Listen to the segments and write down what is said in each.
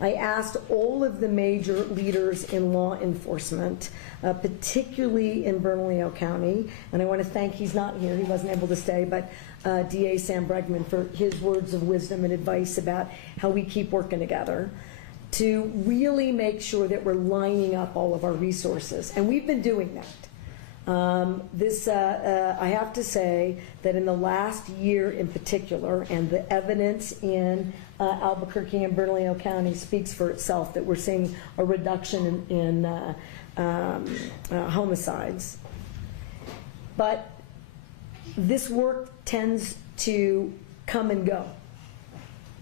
I asked all of the major leaders in law enforcement, particularly in Bernalillo County, and I want to thank, he's not here, he wasn't able to stay, but DA Sam Bregman for his words of wisdom and advice about how we keep working together to really make sure that we're lining up all of our resources. And we've been doing that. I have to say that in the last year in particular, and the evidence in Albuquerque and Bernalillo County speaks for itself, that we're seeing a reduction in homicides. But this work tends to come and go.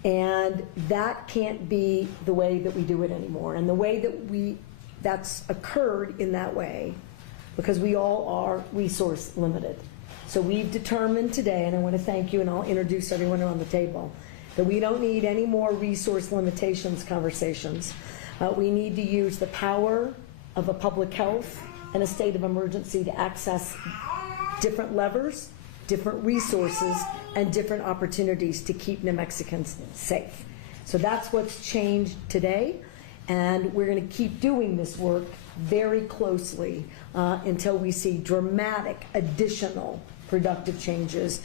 And that can't be the way that we do it anymore. And the way that that's occurred in that way, because we all are resource limited. So we've determined today, and I want to thank you, and I'll introduce everyone around the table, that we don't need any more resource limitations conversations. We need to use the power of a public health and a state of emergency to access different levers, different resources, and different opportunities to keep New Mexicans safe. So that's what's changed today, and we're going to keep doing this work very closely until we see dramatic additional productive changes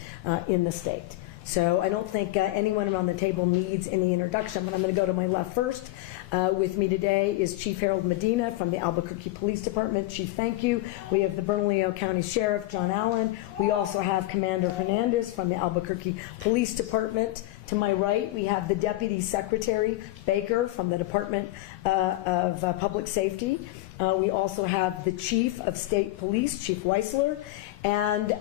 in the state. So I don't think anyone around the table needs any introduction, but I'm going to go to my left first. With me today is Chief Harold Medina from the Albuquerque Police Department. Chief, thank you. We have the Bernalillo County Sheriff, John Allen. We also have Commander Hernandez from the Albuquerque Police Department. To my right, we have the Deputy Secretary Baker from the Department of Public Safety. We also have the Chief of State Police, Chief Weisler. And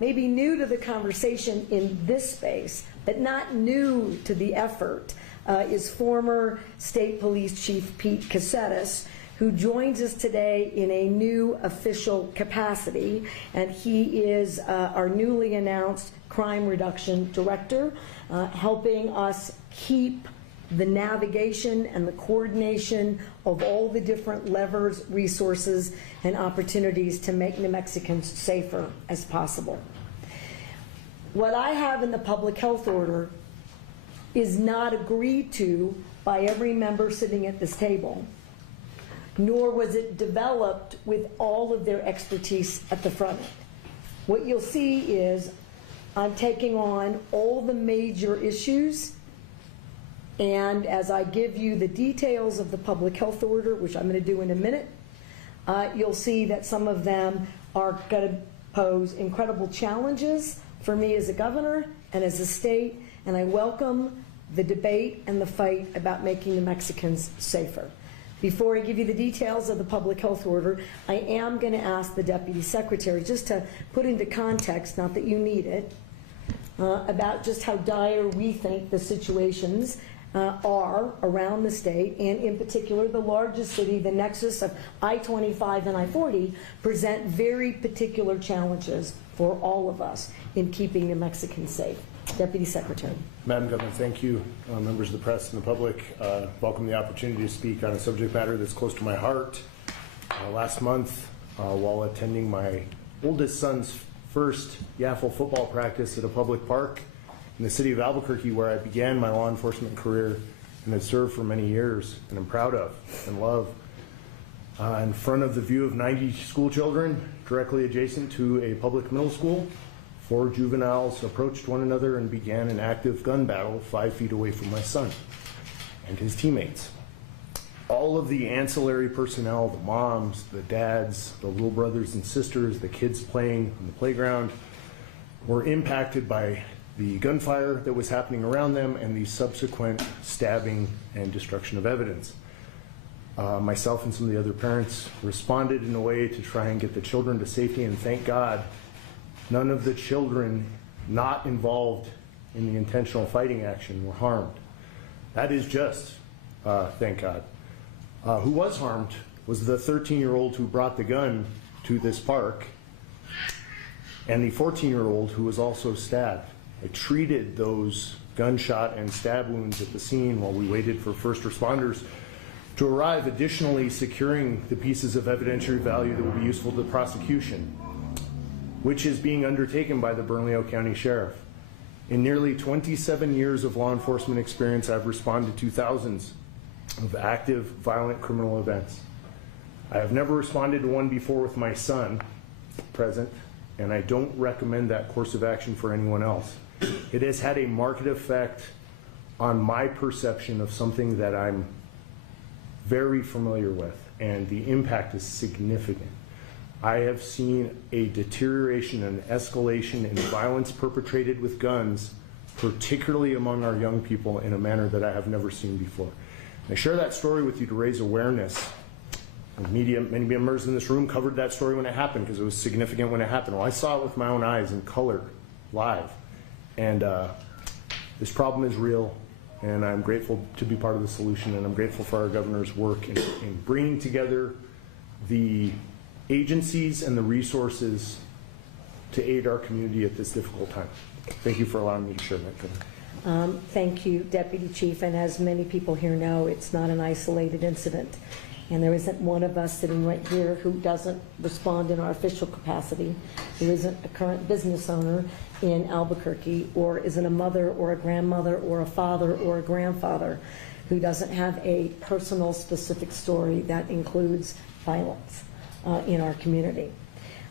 maybe new to the conversation in this space, but not new to the effort, is former State Police Chief Pete Caceres, who joins us today in a new official capacity, and he is our newly announced Crime Reduction Director, helping us keep the navigation and the coordination of all the different levers, resources, and opportunities to make New Mexicans safer as possible. What I have in the public health order is not agreed to by every member sitting at this table, nor was it developed with all of their expertise at the front end. What you'll see is I'm taking on all the major issues, and as I give you the details of the public health order, which I'm going to do in a minute, you'll see that some of them are going to pose incredible challenges for me as a governor and as a state, and I welcome the debate and the fight about making the Mexicans safer. Before I give you the details of the public health order, I am going to ask the Deputy Secretary just to put into context, not that you need it, about just how dire we think the situations are around the state, and in particular the largest city, the nexus of I-25 and I-40, present very particular challenges for all of us in keeping New Mexicans safe. Deputy Secretary. Madam Governor, thank you. Members of the press and the public, welcome the opportunity to speak on a subject matter that's close to my heart. Last month, while attending my oldest son's first Yaffle football practice at a public park in the city of Albuquerque, where I began my law enforcement career and have served for many years, and I'm proud of and love. In front of the view of 90 school children, directly adjacent to a public middle school, 4 juveniles approached one another and began an active gun battle 5 feet away from my son and his teammates. All of the ancillary personnel, the moms, the dads, the little brothers and sisters, the kids playing on the playground, were impacted by the gunfire that was happening around them and the subsequent stabbing and destruction of evidence. Myself and some of the other parents responded in a way to try and get the children to safety, and thank God none of the children not involved in the intentional fighting action were harmed. That is just, thank God. Who was harmed was the 13-year-old who brought the gun to this park, and the 14-year-old who was also stabbed. I treated those gunshot and stab wounds at the scene while we waited for first responders to arrive, additionally securing the pieces of evidentiary value that will be useful to the prosecution, which is being undertaken by the Bernalillo County Sheriff. In nearly 27 years of law enforcement experience, I've responded to thousands of active violent criminal events. I have never responded to one before with my son present, and I don't recommend that course of action for anyone else. It has had a marked effect on my perception of something that I'm very familiar with, and the impact is significant. I have seen a deterioration and escalation in violence perpetrated with guns, particularly among our young people, in a manner that I have never seen before. And I share that story with you to raise awareness. Media, many members in this room covered that story when it happened because it was significant when it happened. Well, I saw it with my own eyes in color, live. And this problem is real, and I'm grateful to be part of the solution, and I'm grateful for our governor's work in bringing together the agencies and the resources to aid our community at this difficult time. Thank you for allowing me to share that, Governor. Thank you, Deputy Chief, and as many people here know, it's not an isolated incident. And there isn't one of us sitting right here who doesn't respond in our official capacity, who isn't a current business owner in Albuquerque, or isn't a mother or a grandmother or a father or a grandfather who doesn't have a personal specific story that includes violence in our community.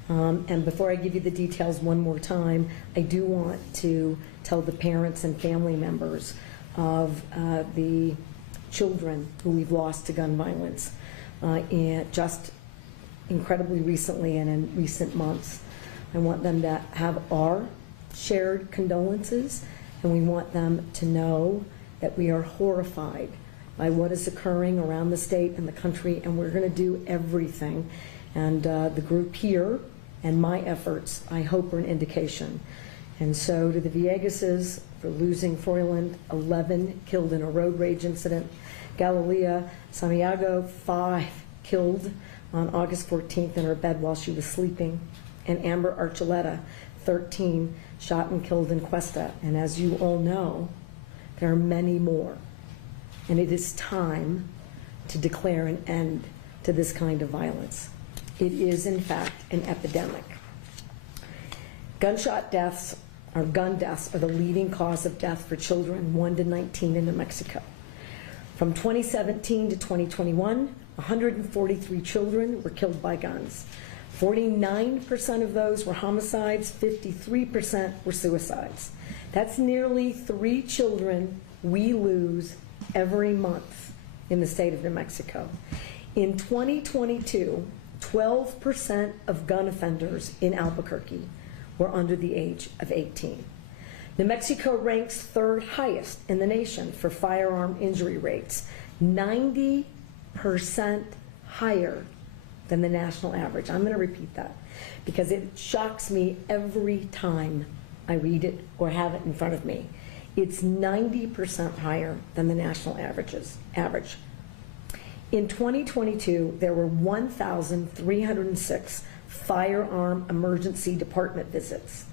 And before I give you the details one more time, I do want to tell the parents and family members of the children who we've lost to gun violence just incredibly recently and in recent months. I want them to have our shared condolences, and we want them to know that we are horrified by what is occurring around the state and the country, and we're going to do everything. And the group here and my efforts, I hope, are an indication. And so to the Villegases for losing Froyland, 11 killed in a road rage incident. Galilea Santiago, 5 killed on August 14th in her bed while she was sleeping. And Amber Archuleta, 13, shot and killed in Cuesta. And as you all know, there are many more. And it is time to declare an end to this kind of violence. It is, in fact, an epidemic. Gunshot deaths, or gun deaths, are the leading cause of death for children 1 to 19 in New Mexico. From 2017 to 2021, 143 children were killed by guns. 49% of those were homicides, 53% were suicides. That's nearly 3 children we lose every month in the state of New Mexico. In 2022, 12% of gun offenders in Albuquerque were under the age of 18. New Mexico ranks 3rd highest in the nation for firearm injury rates, 90% higher than the national average. I'm going to repeat that because it shocks me every time I read it or have it in front of me. It's 90% higher than the national average. In 2022, there were 1,306 firearm emergency department visits.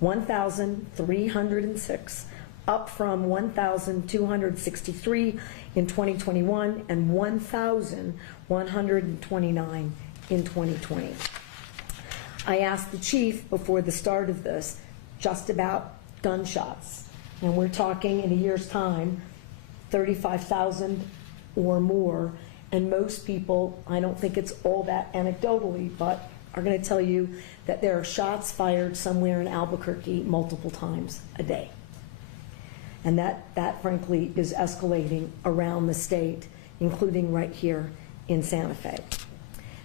1,306, up from 1,263 in 2021 and 1,129 in 2020. I asked the chief before the start of this just about gunshots, and we're talking in a year's time 35,000 or more, and most people, I don't think it's all that anecdotally, but are going to tell you that there are shots fired somewhere in Albuquerque multiple times a day. And that frankly is escalating around the state, including right here in Santa Fe.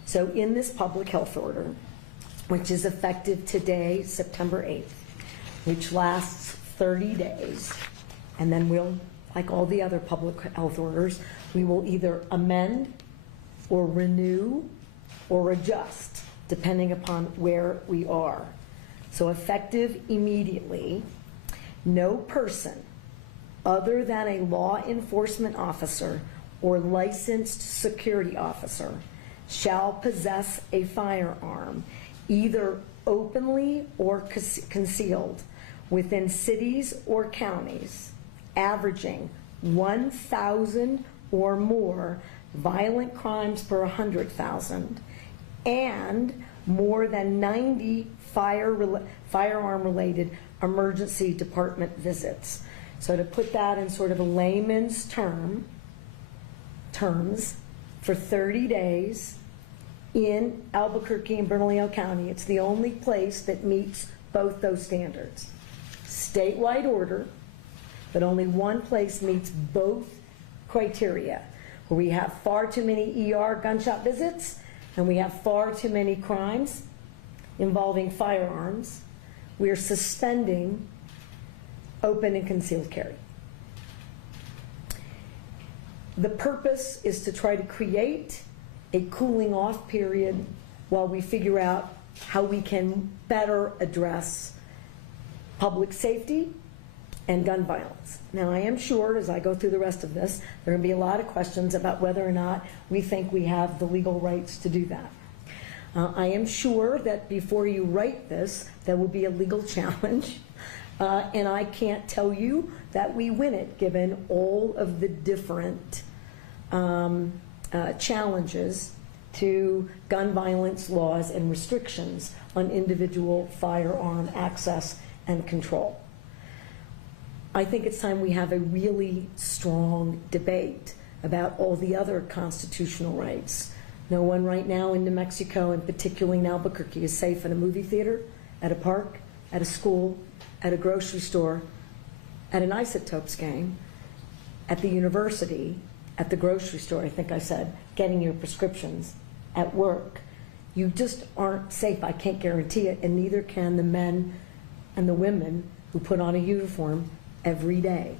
So in this public health order, which is effective today, September 8th, which lasts 30 days, and then we'll, like all the other public health orders, we will either amend or renew or adjust depending upon where we are. So effective immediately, no person other than a law enforcement officer or licensed security officer shall possess a firearm, either openly or concealed, within cities or counties, averaging 1,000 or more violent crimes per 100,000, and more than 90 firearm-related emergency department visits. So to put that in sort of a layman's term, terms for 30 days in Albuquerque and Bernalillo County. It's the only place that meets both those standards. Statewide order, but only one place meets both criteria, where we have far too many ER gunshot visits and we have far too many crimes involving firearms. We are suspending open and concealed carry. The purpose is to try to create a cooling off period while we figure out how we can better address public safety and gun violence. Now, I am sure as I go through the rest of this, there are going to be a lot of questions about whether or not we think we have the legal rights to do that. I am sure that before you write this, there will be a legal challenge, and I can't tell you that we win it, given all of the different challenges to gun violence laws and restrictions on individual firearm access and control. I think it's time we have a really strong debate about all the other constitutional rights. No one right now in New Mexico, and particularly in Albuquerque, is safe in a movie theater, at a park, at a school, at a grocery store, at an Isotopes game, at the university, at the grocery store, I think I said, getting your prescriptions, at work. You just aren't safe. I can't guarantee it, and neither can the men and the women who put on a uniform every day.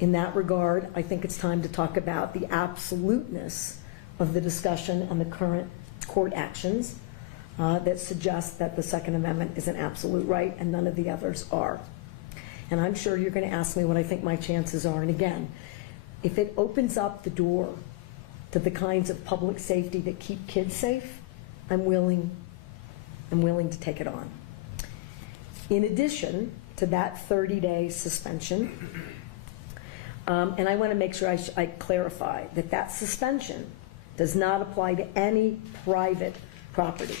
In that regard, I think it's time to talk about the absoluteness of the discussion and the current court actions that suggest that the Second Amendment is an absolute right and none of the others are. And I'm sure you're going to ask me what I think my chances are. And again, if it opens up the door to the kinds of public safety that keep kids safe, I'm willing to take it on. In addition to that 30-day suspension, and I want to make sure I clarify that that suspension does not apply to any private property.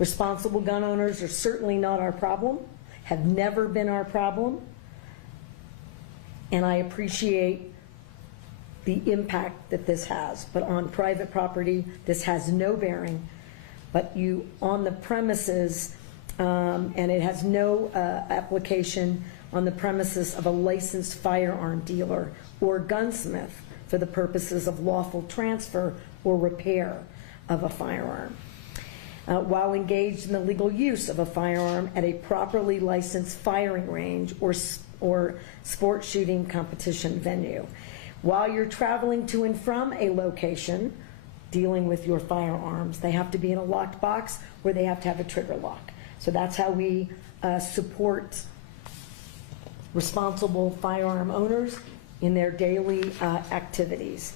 Responsible gun owners are certainly not our problem, have never been our problem, and I appreciate the impact that this has. But on private property, this has no bearing. But you, on the premises, and it has no application on the premises of a licensed firearm dealer or gunsmith for the purposes of lawful transfer or repair of a firearm. While engaged in the legal use of a firearm at a properly licensed firing range or sport shooting competition venue. While you're traveling to and from a location dealing with your firearms, they have to be in a locked box or they have to have a trigger lock. So that's how we support responsible firearm owners in their daily activities.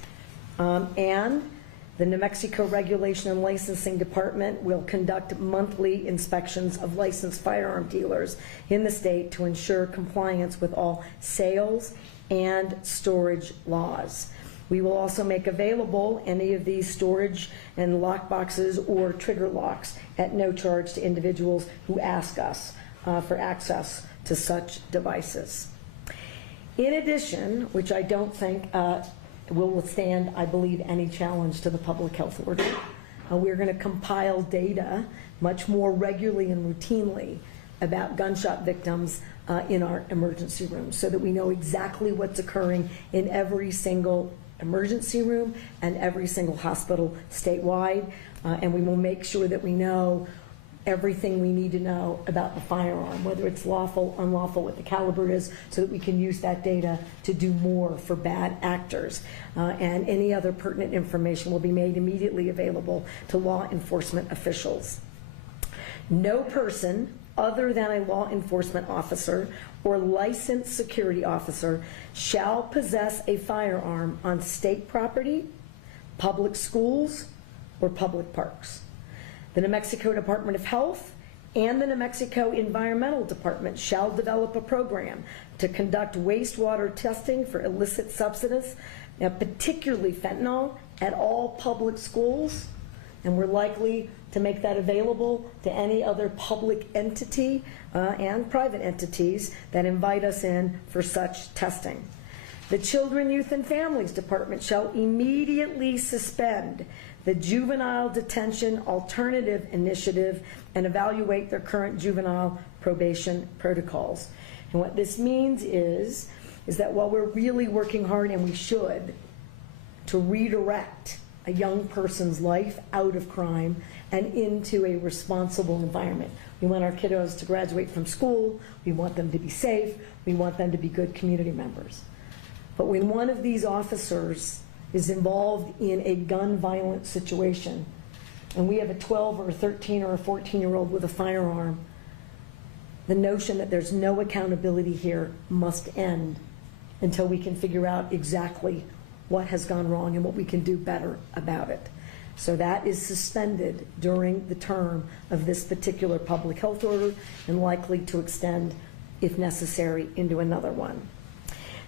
And the New Mexico Regulation and Licensing Department will conduct monthly inspections of licensed firearm dealers in the state to ensure compliance with all sales and storage laws. We will also make available any of these storage and lock boxes or trigger locks at no charge to individuals who ask us for access to such devices. In addition, which I don't think will withstand, I believe, any challenge to the public health order, we're going to compile data much more regularly and routinely about gunshot victims in our emergency rooms so that we know exactly what's occurring in every single emergency room and every single hospital statewide, and we will make sure that we know everything we need to know about the firearm, whether it's lawful, unlawful, what the caliber is, so that we can use that data to do more for bad actors. And any other pertinent information will be made immediately available to law enforcement officials. No person other than a law enforcement officer or licensed security officer shall possess a firearm on state property, public schools, or public parks. The New Mexico Department of Health and the New Mexico Environmental Department shall develop a program to conduct wastewater testing for illicit substances, particularly fentanyl, at all public schools, and we're likely to make that available to any other public entity and private entities that invite us in for such testing. The Children, Youth, and Families Department shall immediately suspend the Juvenile Detention Alternative Initiative and evaluate their current juvenile probation protocols. And what this means is that while we're really working hard, and we should, to redirect a young person's life out of crime and into a responsible environment. We want our kiddos to graduate from school, we want them to be safe, we want them to be good community members. But when one of these officers is involved in a gun violence situation, and we have a 12 or a 13 or a 14-year-old with a firearm, the notion that there's no accountability here must end until we can figure out exactly what has gone wrong and what we can do better about it. So that is suspended during the term of this particular public health order and likely to extend, if necessary, into another one.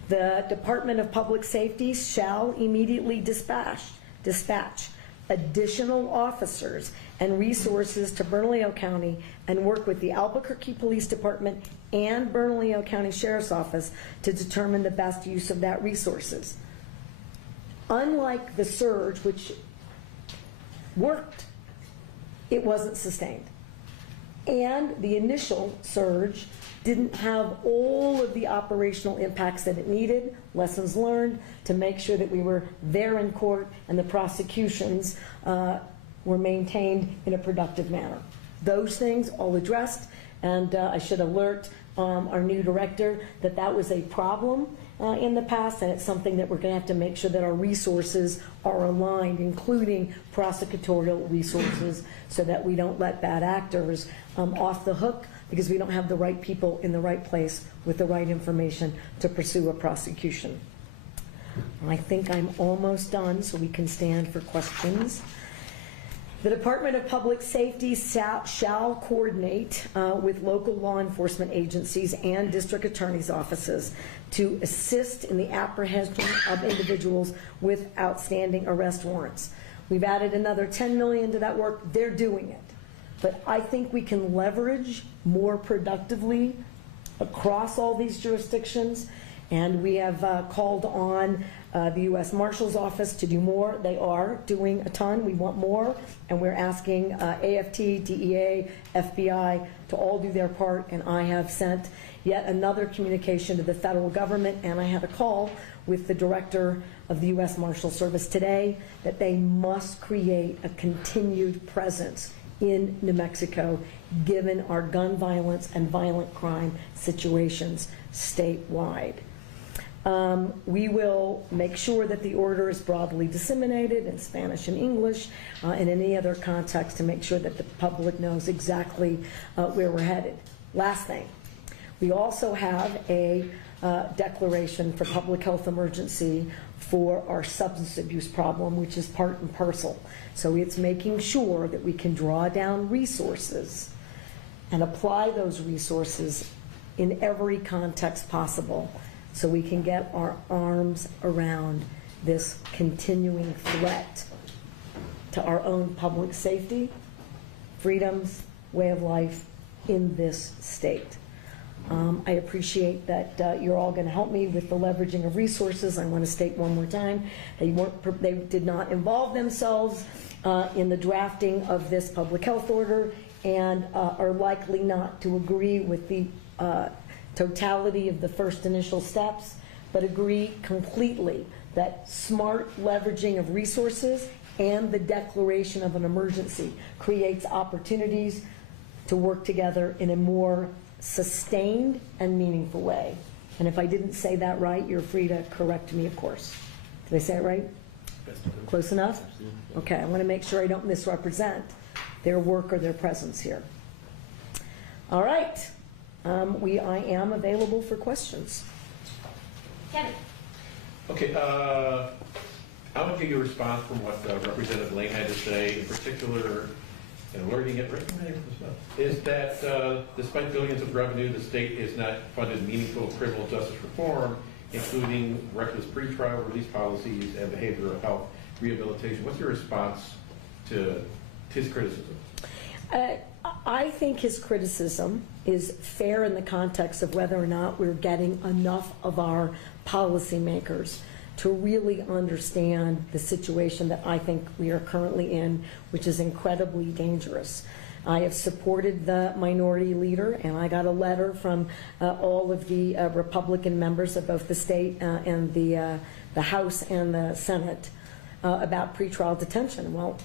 The Department of Public Safety shall immediately dispatch additional officers and resources to Bernalillo County and work with the Albuquerque Police Department and Bernalillo County Sheriff's Office to determine the best use of that resources. Unlike the surge, which worked, it wasn't sustained. And the initial surge didn't have all of the operational impacts that it needed, lessons learned, to make sure that we were there in court and the prosecutions were maintained in a productive manner. Those things all addressed, and I should alert our new director that that was a problem in the past, and it's something that we're going to have to make sure that our resources are aligned, including prosecutorial resources, so that we don't let bad actors off the hook because we don't have the right people in the right place with the right information to pursue a prosecution. I think I'm almost done, so we can stand for questions. The Department of Public Safety shall coordinate with local law enforcement agencies and district attorneys' offices to assist in the apprehension of individuals with outstanding arrest warrants. We've added another $10 million to that work. They're doing it. But I think we can leverage more productively across all these jurisdictions, and we have called on the U.S. Marshal's Office to do more. They are doing a ton. We want more, and we're asking AFT, DEA, FBI to all do their part, and I have sent yet another communication to the federal government, and I had a call with the director of the U.S. Marshal Service today that they must create a continued presence in New Mexico, given our gun violence and violent crime situations statewide. We will make sure that the order is broadly disseminated in Spanish and English and any other context to make sure that the public knows exactly where we're headed. Last thing, we also have a declaration for public health emergency for our substance abuse problem, which is part and parcel. So it's making sure that we can draw down resources and apply those resources in every context possible so we can get our arms around this continuing threat to our own public safety, freedoms, way of life in this state. I appreciate that you're all going to help me with the leveraging of resources. I want to state one more time, they did not involve themselves in the drafting of this public health order and are likely not to agree with the totality of the first initial steps, but agree completely that smart leveraging of resources and the declaration of an emergency creates opportunities to work together in a more sustained and meaningful way. And if I didn't say that right, you're free to correct me, of course. Did I say it right? Close enough? Okay, I want to make sure I don't misrepresent their work or their presence here. All right. I am available for questions. Kevin. Okay, I want to give you a response from what Representative Lane had to say, in particular, and alerting it, is that despite billions of revenue, the state has not funded meaningful criminal justice reform, including reckless pretrial release policies and behavioral health rehabilitation. What's your response to his criticism? I think his criticism is fair in the context of whether or not we're getting enough of our policymakers to really understand the situation that I think we are currently in, which is incredibly dangerous. I have supported the minority leader, and I got a letter from all of the Republican members of both the state and the House and the Senate about pretrial detention. Well,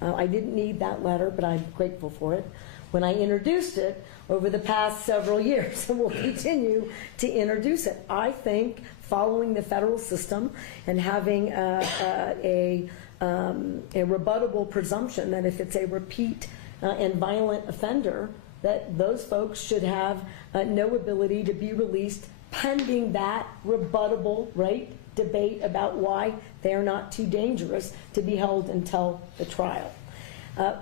I didn't need that letter, but I'm grateful for it. When I introduced it over the past several years, and will continue to introduce it, I think following the federal system and having a rebuttable presumption that if it's a repeat and violent offender, that those folks should have no ability to be released pending that rebuttable, right, debate about why they are not too dangerous to be held until the trial.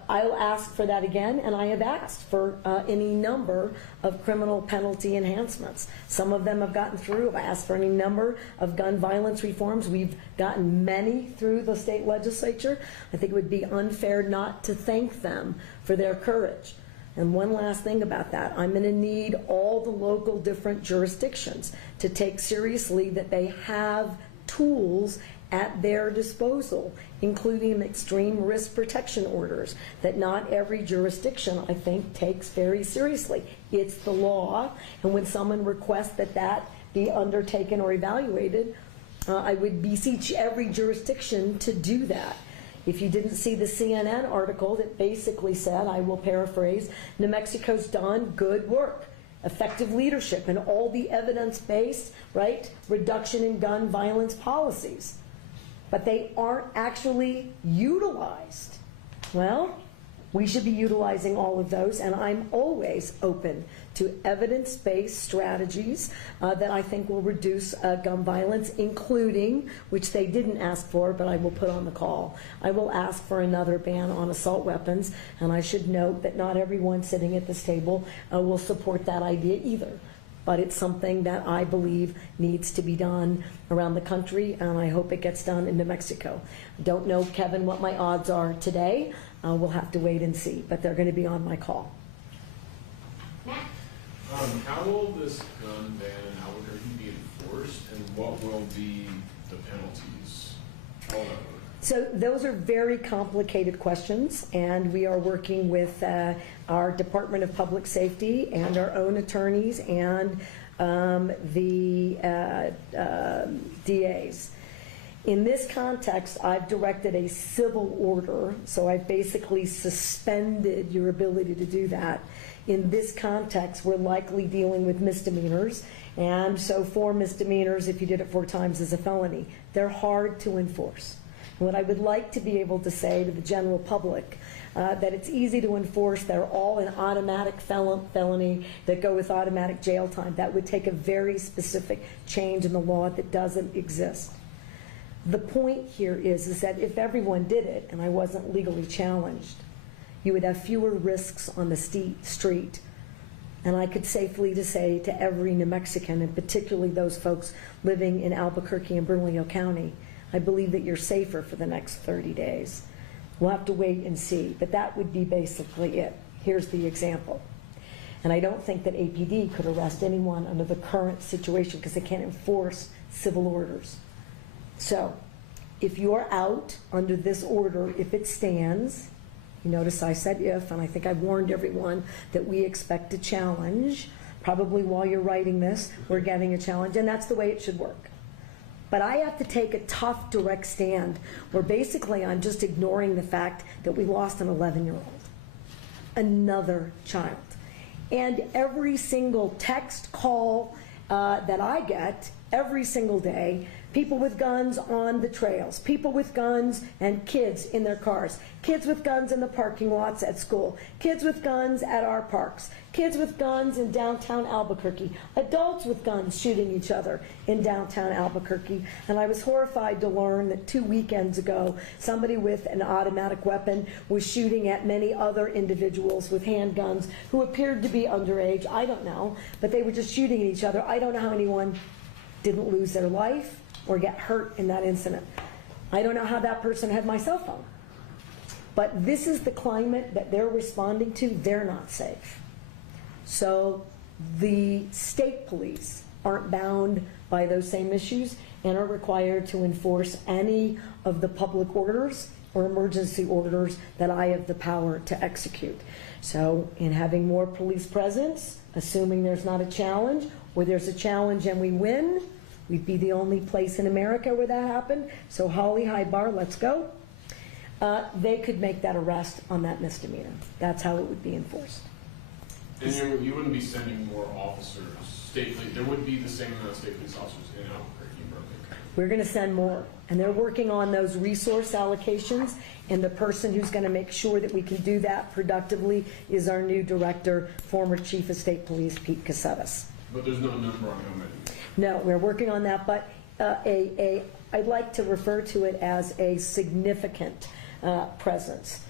I'll ask for that again, and I have asked for any number of criminal penalty enhancements. Some of them have gotten through. I've asked for any number of gun violence reforms. We've gotten many through the state legislature. I think it would be unfair not to thank them for their courage. And one last thing about that, I'm going to need all the local different jurisdictions to take seriously that they have tools at their disposal, including extreme risk protection orders that not every jurisdiction, I think, takes very seriously. It's the law, and when someone requests that that be undertaken or evaluated, I would beseech every jurisdiction to do that. If you didn't see the CNN article that basically said, I will paraphrase, New Mexico's done good work, effective leadership, and all the evidence-based, right, reduction in gun violence policies, but they aren't actually utilized. Well, we should be utilizing all of those, and I'm always open to evidence-based strategies that I think will reduce gun violence, including, which they didn't ask for, but I will put on the call, I will ask for another ban on assault weapons, and I should note that not everyone sitting at this table will support that idea either. But it's something that I believe needs to be done around the country, and I hope it gets done in New Mexico. Don't know, Kevin, what my odds are today. We'll have to wait and see, but they're going to be on my call. Matt? How will this gun ban in Albuquerque be enforced, and what will be the penalties? So those are very complicated questions, and we are working with our Department of Public Safety and our own attorneys and the DAs. In this context, I've directed a civil order, so I've basically suspended your ability to do that. In this context, we're likely dealing with misdemeanors, and so 4 misdemeanors, if you did it 4 times, is a felony. They're hard to enforce. What I would like to be able to say to the general public, that it's easy to enforce, they're all an automatic felony that go with automatic jail time. That would take a very specific change in the law that doesn't exist. The point here is that if everyone did it and I wasn't legally challenged, you would have fewer risks on the street. And I could safely say to every New Mexican, and particularly those folks living in Albuquerque and Bernalillo County, I believe that you're safer for the next 30 days. We'll have to wait and see, but that would be basically it. Here's the example. And I don't think that APD could arrest anyone under the current situation because they can't enforce civil orders. So if you're out under this order, if it stands, you notice I said if, and I think I've warned everyone that we expect a challenge. Probably while you're writing this, we're getting a challenge, and that's the way it should work. But I have to take a tough, direct stand where basically I'm just ignoring the fact that we lost an 11-year-old, another child. And every single text call that I get every single day, people with guns on the trails, people with guns and kids in their cars, kids with guns in the parking lots at school, kids with guns at our parks, kids with guns in downtown Albuquerque, adults with guns shooting each other in downtown Albuquerque. And I was horrified to learn that 2 weekends ago, somebody with an automatic weapon was shooting at many other individuals with handguns who appeared to be underage. I don't know, but they were just shooting at each other. I don't know how anyone didn't lose their life or get hurt in that incident. I don't know how that person had my cell phone. But this is the climate that they're responding to. They're not safe. So the state police aren't bound by those same issues and are required to enforce any of the public orders or emergency orders that I have the power to execute. So in having more police presence, assuming there's not a challenge, or there's a challenge and we win, we'd be the only place in America where that happened. So Holly, high bar, let's go. They could make that arrest on that misdemeanor. That's how it would be enforced. And you wouldn't be sending more officers, there would be the same amount of state police officers in Albuquerque, Berkeley. We're going to send more, and they're working on those resource allocations, and the person who's going to make sure that we can do that productively is our new director, former Chief of State Police, Pete Casetas. But there's no number on how many? No, we're working on that, but I'd like to refer to it as a significant presence.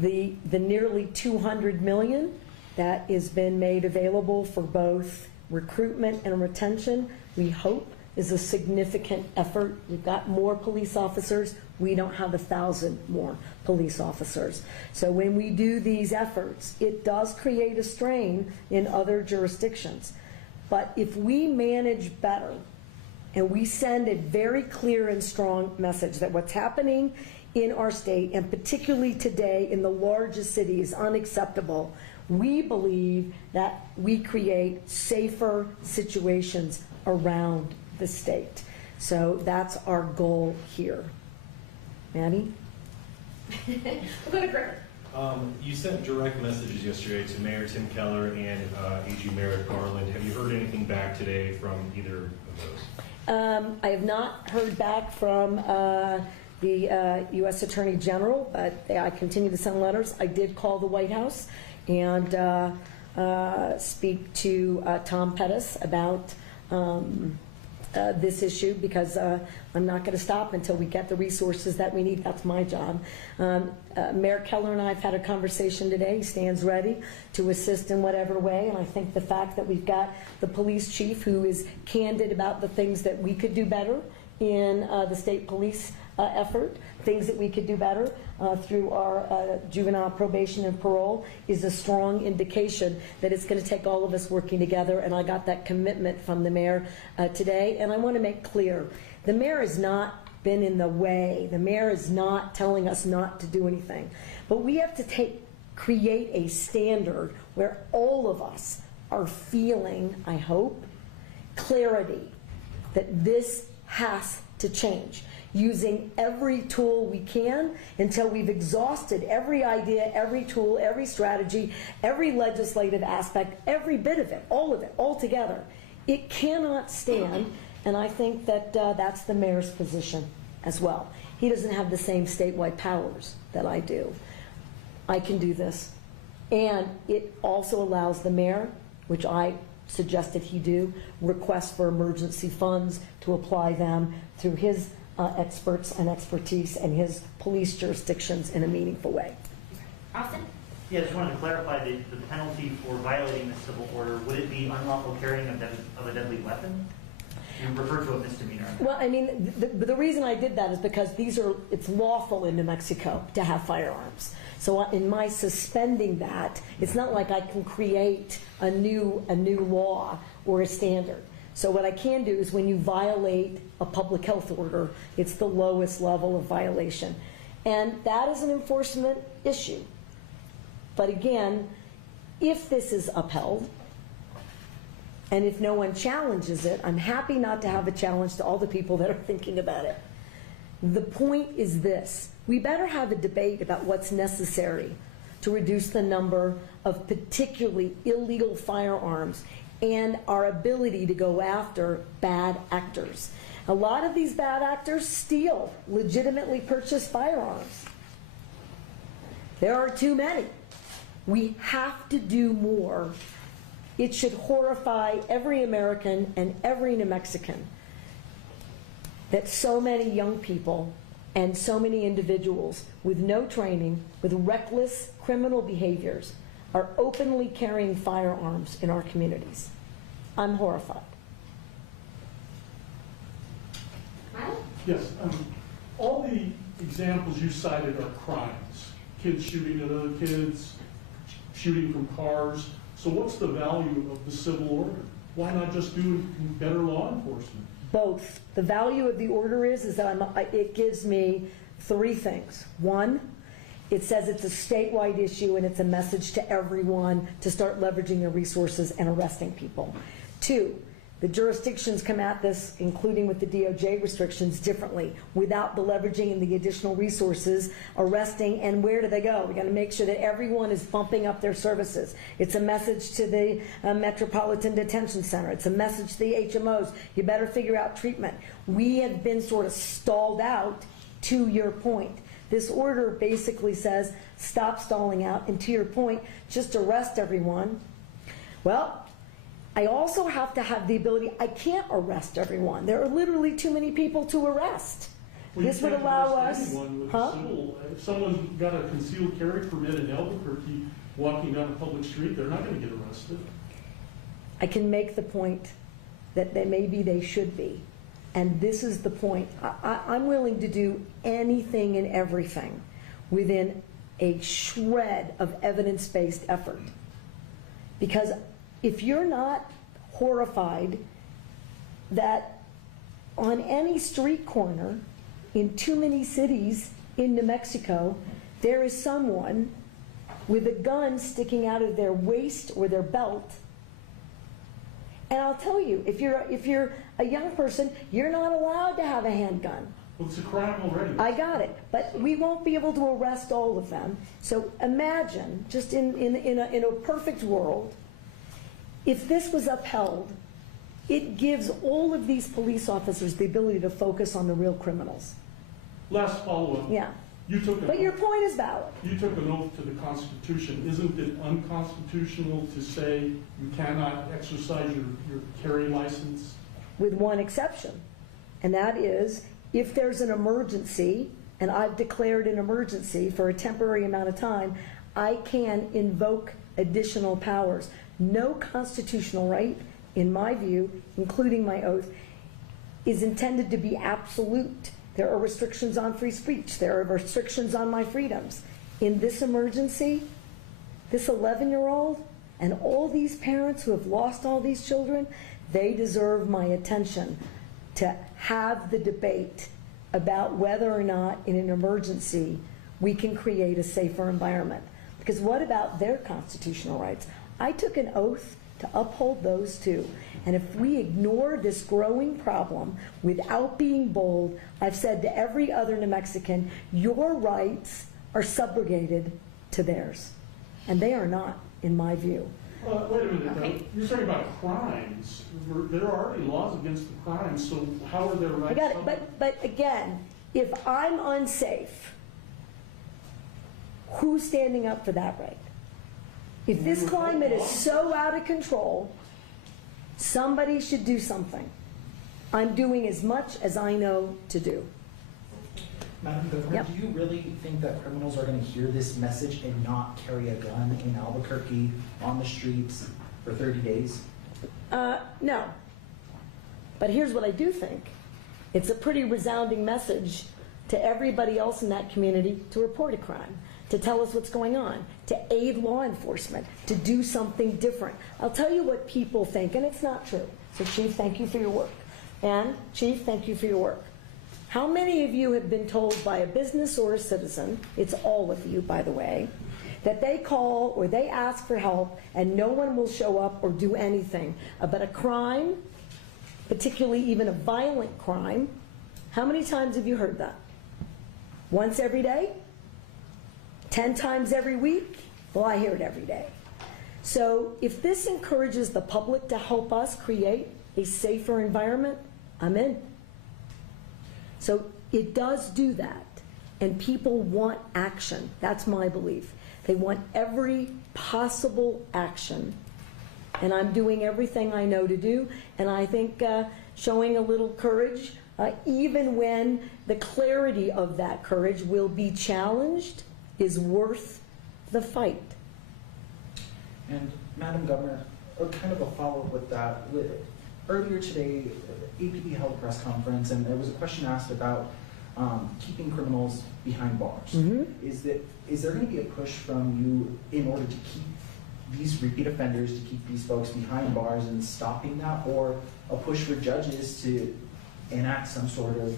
The nearly 200 million that has been made available for both recruitment and retention, we hope is a significant effort. We've got more police officers. We don't have 1,000 more police officers. So when we do these efforts, it does create a strain in other jurisdictions. But if we manage better and we send a very clear and strong message that what's happening in our state, and particularly today in the largest city, is unacceptable, we believe that we create safer situations around the state. So that's our goal here. Maddie? We'll go to Griffin. You sent direct messages yesterday to Mayor Tim Keller and AG Merrick Garland. Have you heard anything back today from either of those? I have not heard back from the U.S. Attorney General, but I continue to send letters. I did call the White House and speak to Tom Pettis about this issue, because I'm not going to stop until we get the resources that we need. That's my job. Mayor Keller and I have had a conversation today. He stands ready to assist in whatever way, and I think the fact that we've got the police chief who is candid about the things that we could do better in the state police effort, things that we could do better through our juvenile probation and parole, is a strong indication that it's going to take all of us working together, and I got that commitment from the mayor today. And I want to make clear, the mayor has not been in the way. The mayor is not telling us not to do anything. But we have to create a standard where all of us are feeling, I hope, clarity that this has to change, using every tool we can until we've exhausted every idea, every tool, every strategy, every legislative aspect, every bit of it, all together. It cannot stand, and I think that that's the mayor's position as well. He doesn't have the same statewide powers that I do. I can do this. And it also allows the mayor, which I suggested he do, request for emergency funds to apply them through his experts and expertise and his police jurisdictions in a meaningful way. Austin? Yeah, I just wanted to clarify the penalty for violating the civil order. Would it be unlawful carrying of a deadly weapon? You refer to a misdemeanor. Well, I mean, the reason I did that is because it's lawful in New Mexico to have firearms. So in my suspending that, it's not like I can create a new law or a standard. So what I can do is when you violate a public health order, it's the lowest level of violation. And that is an enforcement issue. But again, if this is upheld, and if no one challenges it, I'm happy not to have a challenge to all the people that are thinking about it. The point is this: we better have a debate about what's necessary to reduce the number of particularly illegal firearms and our ability to go after bad actors. A lot of these bad actors steal legitimately purchased firearms. There are too many. We have to do more. It should horrify every American and every New Mexican that so many young people and so many individuals with no training, with reckless criminal behaviors, are openly carrying firearms in our communities. I'm horrified. Milo? Yes, all the examples you cited are crimes. Kids shooting at other kids, shooting from cars. So what's the value of the civil order? Why not just do better law enforcement? Both. The value of the order is that it gives me three things. One, it says it's a statewide issue and it's a message to everyone to start leveraging their resources and arresting people. Two, the jurisdictions come at this, including with the DOJ restrictions, differently, without the leveraging and the additional resources, arresting, and where do they go? We got to make sure that everyone is bumping up their services. It's a message to the Metropolitan Detention Center. It's a message to the HMOs. You better figure out treatment. We have been sort of stalled out, to your point. This order basically says, stop stalling out, and to your point, just arrest everyone. Well, I also have to have the ability, I can't arrest everyone. There are literally too many people to arrest. Well, This would allow us, anyone with huh? civil, if someone's got a concealed carry permit in Albuquerque walking down a public street, they're not going to get arrested. I can make the point that maybe they should be. And this is the point. I'm willing to do anything and everything within a shred of evidence-based effort. Because if you're not horrified that on any street corner in too many cities in New Mexico, there is someone with a gun sticking out of their waist or their belt. And I'll tell you, if you're a young person, you're not allowed to have a handgun. Well, it's a crime already. I got it, but we won't be able to arrest all of them. So imagine, just in a perfect world, if this was upheld, it gives all of these police officers the ability to focus on the real criminals. Last follow-up. Yeah. But your point is valid. You took an oath to the Constitution. Isn't it unconstitutional to say you cannot exercise your carry license? With one exception, and that is if there's an emergency, and I've declared an emergency for a temporary amount of time, I can invoke additional powers. No constitutional right, in my view, including my oath, is intended to be absolute. There are restrictions on free speech. There are restrictions on my freedoms. In this emergency, this 11-year-old and all these parents who have lost all these children, they deserve my attention to have the debate about whether or not in an emergency we can create a safer environment. Because what about their constitutional rights? I took an oath to uphold those too. And if we ignore this growing problem without being bold, I've said to every other New Mexican, your rights are subrogated to theirs. And they are not, in my view. Wait a minute. You're talking about crimes. There are already laws against the crimes, so how are their rights? I got it. But again, if I'm unsafe, who's standing up for that right? If this climate is so out of control, somebody should do something. I'm doing as much as I know to do. Madam Governor, Yep. do you really think that criminals are going to hear this message and not carry a gun in Albuquerque on the streets for 30 days? No. But here's what I do think. It's a pretty resounding message to everybody else in that community to report a crime, to tell us what's going on, to aid law enforcement, to do something different. I'll tell you what people think, and it's not true. So Chief, thank you for your work. And Chief, thank you for your work. How many of you have been told by a business or a citizen, it's all of you, by the way, that they call or they ask for help and no one will show up or do anything about a crime, particularly even a violent crime? How many times have you heard that? Once every day? 10 times every week? Well, I hear it every day. So if this encourages the public to help us create a safer environment, I'm in. So it does do that, and people want action. That's my belief. They want every possible action, and I'm doing everything I know to do, and I think showing a little courage, even when the clarity of that courage will be challenged, is worth the fight. And Madam Governor, kind of a follow-up with that. Earlier today, APD held a press conference, and there was a question asked about keeping criminals behind bars. Mm-hmm. Is there going to be a push from you in order to keep these repeat offenders, to keep these folks behind bars and stopping that, or a push for judges to enact some sort of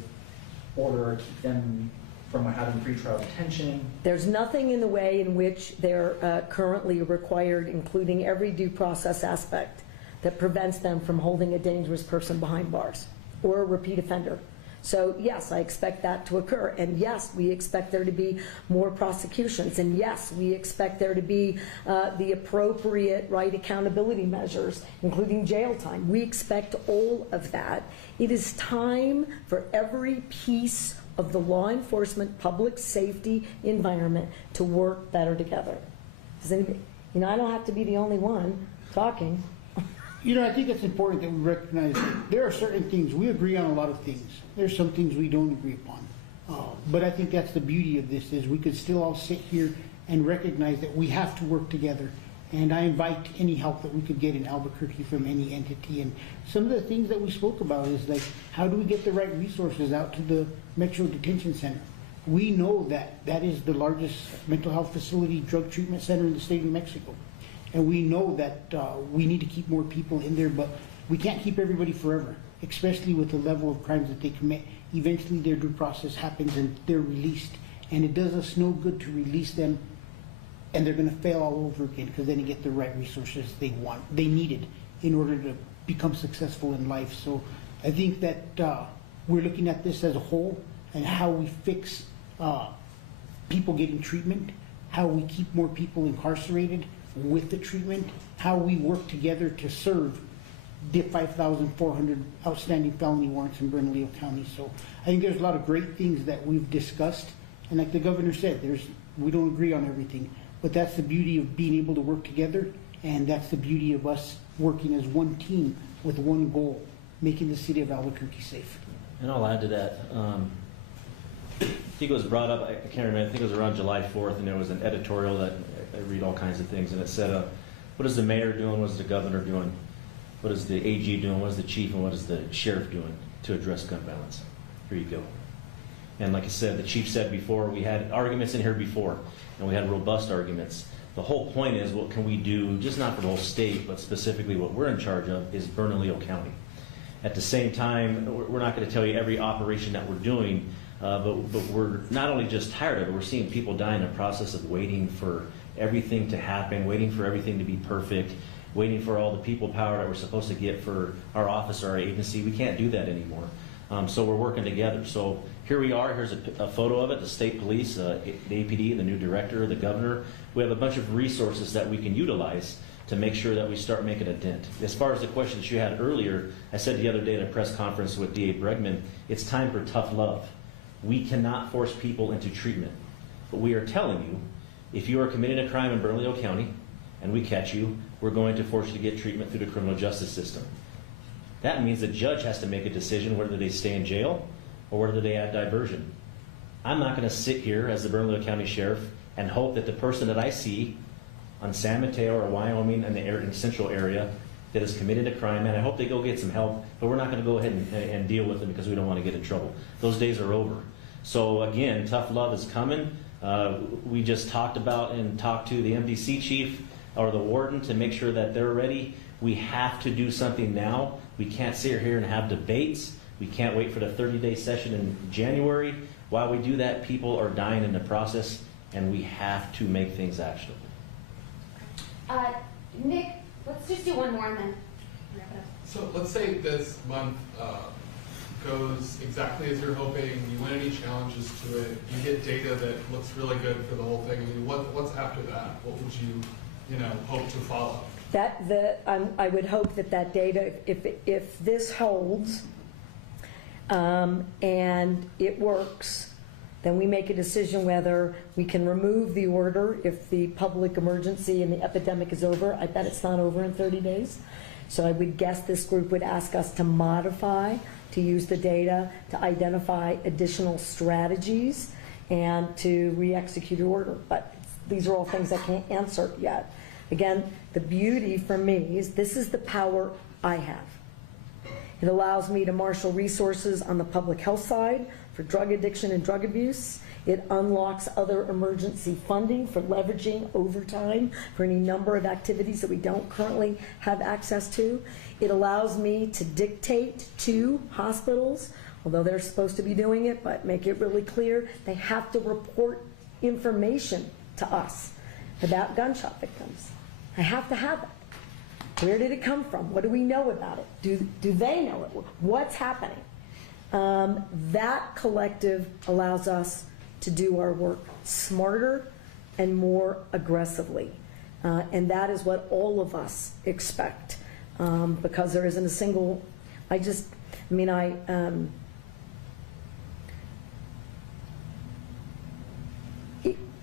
order or keep them from having pretrial detention? There's nothing in the way in which they're currently required, including every due process aspect, that prevents them from holding a dangerous person behind bars or a repeat offender. So yes, I expect that to occur, and yes, we expect there to be more prosecutions, and yes, we expect there to be the appropriate accountability measures, including jail time. We expect all of that. It is time for every piece of the law enforcement public safety environment to work better together. Does anybody, I don't have to be the only one talking. I think it's important that we recognize that there are certain things, we agree on a lot of things. There's some things we don't agree upon. But I think that's the beauty of this, is we could still all sit here and recognize that we have to work together. And I invite any help that we could get in Albuquerque from any entity. And some of the things that we spoke about is like, how do we get the right resources out to the Metro Detention Center? We know that that is the largest mental health facility drug treatment center in the state of New Mexico. And we know that we need to keep more people in there, but we can't keep everybody forever, especially with the level of crimes that they commit. Eventually their due process happens and they're released. And it does us no good to release them and they're going to fail all over again, because they didn't get the right resources they needed in order to become successful in life. So I think that we're looking at this as a whole, and how we fix people getting treatment, how we keep more people incarcerated with the treatment, how we work together to serve the 5,400 outstanding felony warrants in Bernalillo County. So I think there's a lot of great things that we've discussed, and like the governor said, we don't agree on everything, but that's the beauty of being able to work together, and that's the beauty of us working as one team with one goal, making the city of Albuquerque safe. And I'll add to that. I think it was brought up, I can't remember, I think it was around July 4th, and there was an editorial that I read all kinds of things, and it said, what is the mayor doing, what is the governor doing, what is the AG doing, what is the chief, and what is the sheriff doing to address gun violence? Here you go. And like I said, the chief said before, we had arguments in here before, and we had robust arguments. The whole point is, what can we do, just not for the whole state, but specifically what we're in charge of is Bernalillo County. At the same time, we're not going to tell you every operation that we're doing, but we're not only just tired of it, we're seeing people die in the process of waiting for everything to happen, waiting for everything to be perfect, waiting for all the people power that we're supposed to get for our office or our agency. We can't do that anymore. So we're working together. So here we are. Here's a photo of it, the state police, the APD, the new director, the governor. We have a bunch of resources that we can utilize to make sure that we start making a dent. As far as the question that you had earlier, I said the other day at a press conference with DA Bregman, it's time for tough love. We cannot force people into treatment. But we are telling you, if you are committing a crime in Bernalillo County and we catch you, we're going to force you to get treatment through the criminal justice system. That means the judge has to make a decision whether they stay in jail or whether they add diversion. I'm not going to sit here as the Bernalillo County Sheriff and hope that the person that I see on San Mateo or Wyoming in the central area that has committed a crime, and I hope they go get some help, but we're not going to go ahead and deal with them because we don't want to get in trouble. Those days are over. So again, tough love is coming. We just talked to the MDC chief or the warden to make sure that they're ready. We have to do something now. We can't sit here and have debates. We can't wait for the 30-day session in January. While we do that, people are dying in the process, and we have to make things actionable. Nick, let's just do one more and then wrap it up. So let's say this month goes exactly as you're hoping, you win any challenges to it, you get data that looks really good for the whole thing. I mean, what's after that? What would you hope to follow? I would hope that data, if this holds and it works, then we make a decision whether we can remove the order if the public emergency and the epidemic is over. I bet it's not over in 30 days. So I would guess this group would ask us to modify, to use the data to identify additional strategies and to re-execute the order. But these are all things I can't answer yet. Again, the beauty for me is this is the power I have. It allows me to marshal resources on the public health side for drug addiction and drug abuse. It unlocks other emergency funding for leveraging overtime for any number of activities that we don't currently have access to. It allows me to dictate to hospitals, although they're supposed to be doing it, but make it really clear, they have to report information to us about gunshot victims. I have to have it. Where did it come from? What do we know about it? Do they know it? What's happening? That collective allows us to do our work smarter and more aggressively. And that is what all of us expect, because there isn't a single, it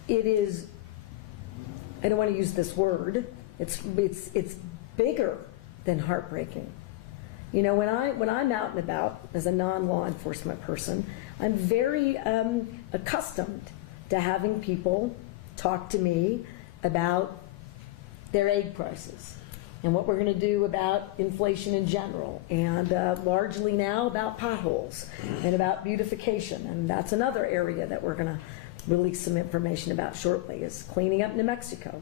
is, I don't want to use this word, it's bigger than heartbreaking. You know, when I'm out and about as a non-law enforcement person, I'm very accustomed to having people talk to me about their egg prices and what we're going to do about inflation in general, and largely now about potholes and about beautification. And that's another area that we're going to release some information about shortly, is cleaning up New Mexico.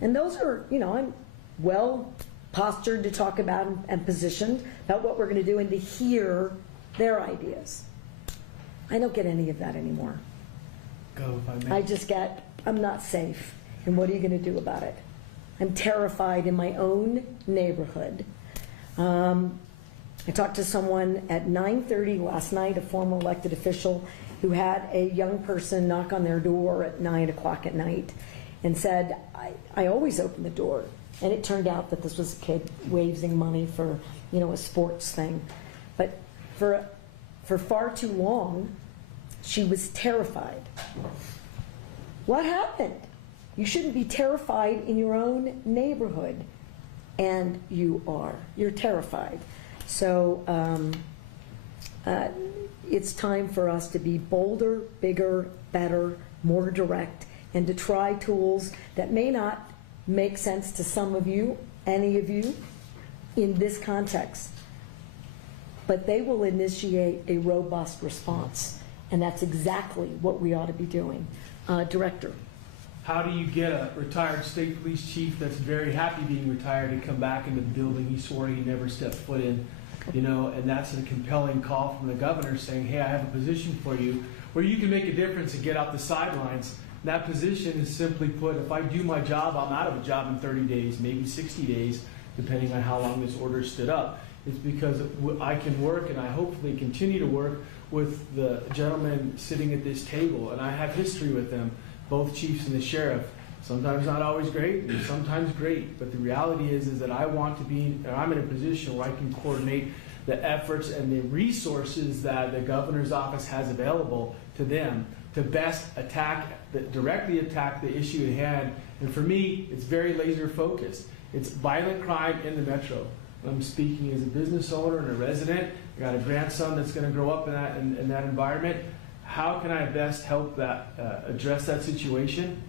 And those are, you know, I'm well postured to talk about and positioned about what we're going to do and to hear their ideas. I don't get any of that anymore. Go, if I may. I just get, I'm not safe, and what are you going to do about it? I'm terrified in my own neighborhood. I talked to someone at 9:30 last night, a former elected official, who had a young person knock on their door at 9 o'clock at night and said, I always open the door. And it turned out that this was a kid waiving money for, you know, a sports thing. But for far too long, she was terrified. What happened? You shouldn't be terrified in your own neighborhood. And you are. You're terrified. So it's time for us to be bolder, bigger, better, more direct, and to try tools that may not make sense to some of you, any of you, in this context. But they will initiate a robust response, and that's exactly what we ought to be doing. Director. How do you get a retired state police chief that's very happy being retired to come back into the building he swore he never stepped foot in? You know, and that's a compelling call from the governor saying, hey, I have a position for you where you can make a difference and get off the sidelines. That position is simply put, if I do my job, I'm out of a job in 30 days, maybe 60 days, depending on how long this order stood up. It's because I can work, and I hopefully continue to work with the gentleman sitting at this table, and I have history with them, both chiefs and the sheriff. Sometimes not always great, and sometimes great, but the reality is that I want to be, I'm in a position where I can coordinate the efforts and the resources that the governor's office has available to them to best directly attack the issue at hand. And for me, it's very laser focused. It's violent crime in the metro. I'm speaking as a business owner and a resident. I got a grandson that's going to grow up in that environment. How can I best help address that situation?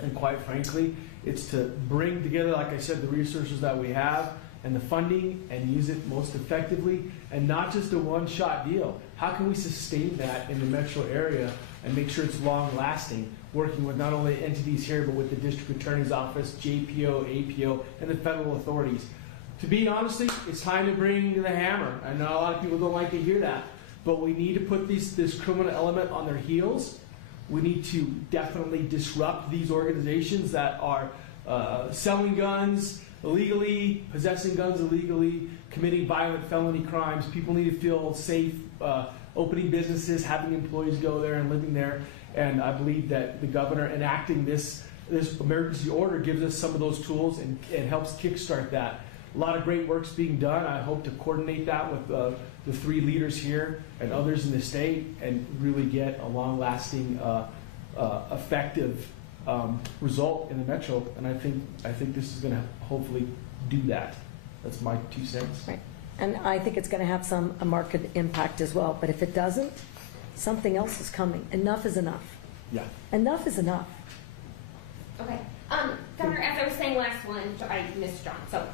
And quite frankly, it's to bring together, like I said, the resources that we have and the funding and use it most effectively, and not just a one-shot deal. How can we sustain that in the metro area and make sure it's long-lasting, working with not only entities here, but with the district attorney's office, JPO, APO, and the federal authorities. To be honestly, it's time to bring the hammer. I know a lot of people don't like to hear that, but we need to put this criminal element on their heels. We need to definitely disrupt these organizations that are selling guns illegally, possessing guns illegally, committing violent felony crimes. People need to feel safe opening businesses, having employees go there and living there. And I believe that the governor enacting this emergency order gives us some of those tools and helps kickstart that. A lot of great work's being done. I hope to coordinate that with the three leaders here and others in the state and really get a long-lasting, effective result in the metro. And I think this is going to hopefully do that. That's my 2 cents. Right. And I think it's going to have a market impact as well. But if it doesn't, something else is coming. Enough is enough. Yeah. Enough is enough. Okay. Governor, as I was saying last one, I missed John, so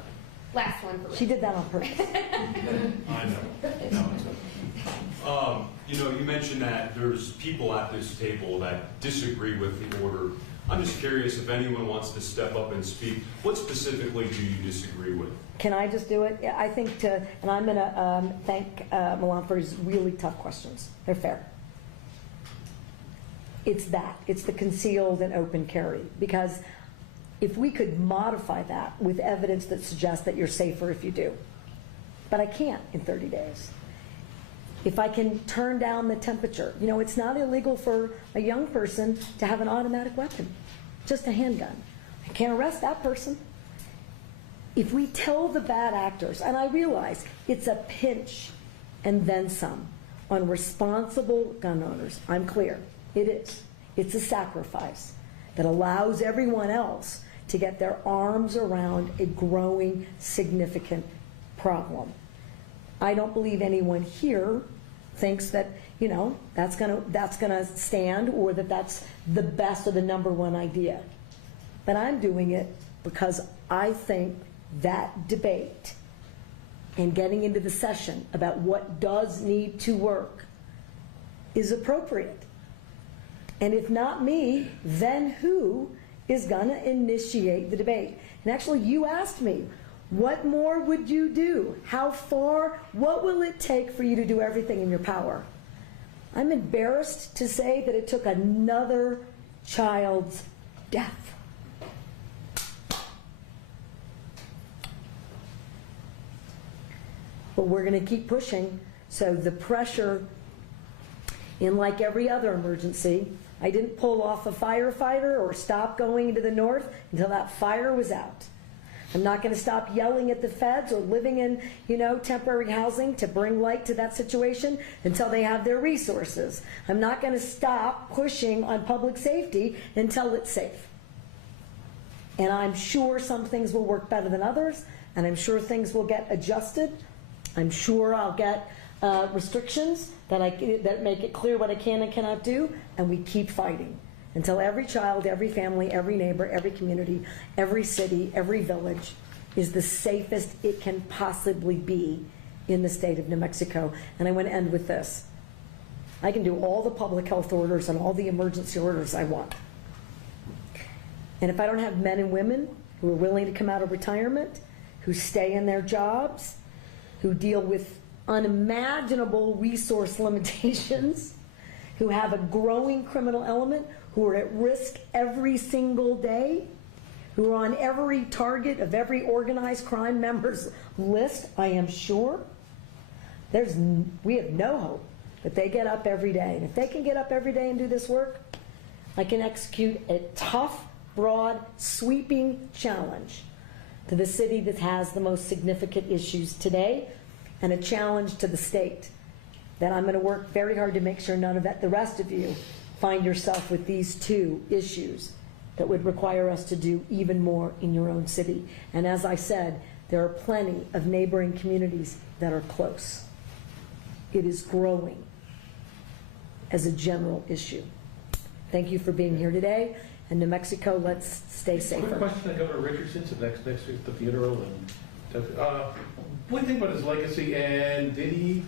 last one for Rick. She did that on purpose. I know. No, it's okay. You know, you mentioned that there's people at this table that disagree with the order. I'm just curious if anyone wants to step up and speak. What specifically do you disagree with? Can I just do it? Yeah, I think and I'm going to thank Milan for his really tough questions. They're fair. It's the concealed and open carry. Because if we could modify that with evidence that suggests that you're safer if you do. But I can't in 30 days. If I can turn down the temperature, you know, it's not illegal for a young person to have an automatic weapon, just a handgun. I can't arrest that person. If we tell the bad actors, and I realize it's a pinch and then some on responsible gun owners, I'm clear, it is. It's a sacrifice that allows everyone else to get their arms around a growing, significant problem. I don't believe anyone here thinks that, you know, that's gonna stand, or that that's the best or the #1 idea. But I'm doing it because I think that debate and getting into the session about what does need to work is appropriate. And if not me, then who is gonna initiate the debate? And actually, you asked me, what more would you do? How far? What will it take for you to do everything in your power? I'm embarrassed to say that it took another child's death. But we're going to keep pushing. So the pressure, in like every other emergency, I didn't pull off a firefighter or stop going into the north until that fire was out. I'm not going to stop yelling at the feds or living in, you know, temporary housing to bring light to that situation until they have their resources. I'm not going to stop pushing on public safety until it's safe. And I'm sure some things will work better than others, and I'm sure things will get adjusted. I'm sure I'll get restrictions that make it clear what I can and cannot do, and we keep fighting until every child, every family, every neighbor, every community, every city, every village is the safest it can possibly be in the state of New Mexico. And I want to end with this. I can do all the public health orders and all the emergency orders I want. And if I don't have men and women who are willing to come out of retirement, who stay in their jobs, who deal with unimaginable resource limitations, who have a growing criminal element, who are at risk every single day, who are on every target of every organized crime member's list, I am sure, we have no hope that they get up every day. And if they can get up every day and do this work, I can execute a tough, broad, sweeping challenge to the city that has the most significant issues today, and a challenge to the state that I'm going to work very hard to make sure none of the rest of you find yourself with these two issues that would require us to do even more in your own city. And as I said, there are plenty of neighboring communities that are close. It is growing as a general issue. Thank you for being here today. And New Mexico, let's stay safer. Quick question to Governor Richardson, so next week the funeral, and what do you think about his legacy, and did he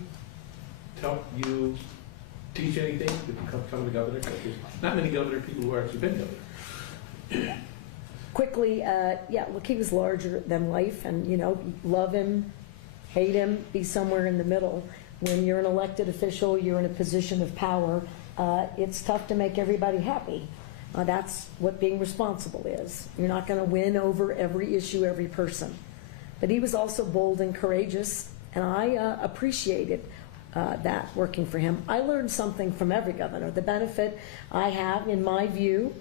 teach anything to become the governor? There's not many governor people who have actually been governor. Quickly, yeah, look, he was larger than life, and, you know, love him, hate him, be somewhere in the middle. When you're an elected official, you're in a position of power, it's tough to make everybody happy. That's what being responsible is. You're not going to win over every issue, every person. But he was also bold and courageous, and I appreciated that working for him. I learned something from every governor. The benefit I have, in my view,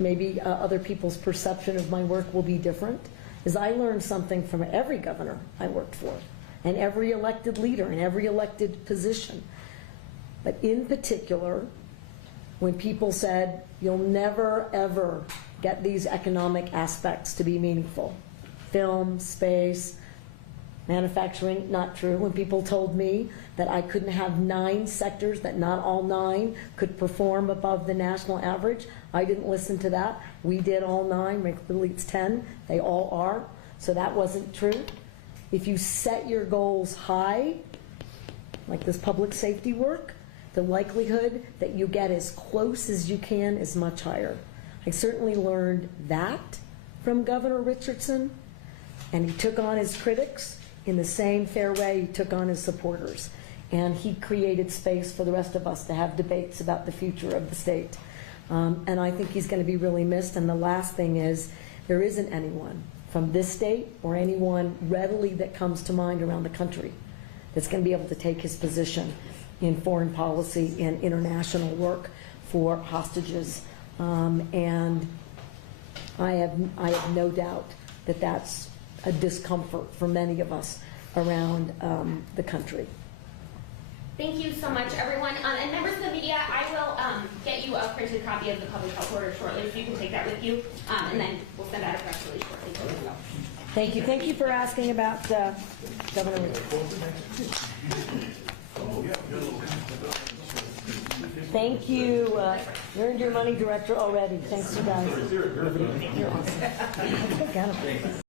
maybe other people's perception of my work will be different, is I learned something from every governor I worked for, and every elected leader in every elected position. But in particular, when people said, you'll never, ever get these economic aspects to be meaningful. Film, space, manufacturing, not true. When people told me that I couldn't have 9 sectors, that not all 9 could perform above the national average, I didn't listen to that. We did all 9, regularly it's 10, they all are. So that wasn't true. If you set your goals high, like this public safety work, the likelihood that you get as close as you can is much higher. I certainly learned that from Governor Richardson, and he took on his critics in the same fair way he took on his supporters. And he created space for the rest of us to have debates about the future of the state. And I think he's going to be really missed. And the last thing is, there isn't anyone from this state or anyone readily that comes to mind around the country that's going to be able to take his position in foreign policy and international work for hostages. And I have no doubt that that's a discomfort for many of us around the country. Thank you so much, everyone. And members of the media, I will get you a printed copy of the public health order shortly, so you can take that with you, and then we'll send out a press release shortly. Thank you. Thank you for asking about Governor Richardson. Thank you. You earned your money, Director, already. Thanks, you guys. You're awesome. I got him.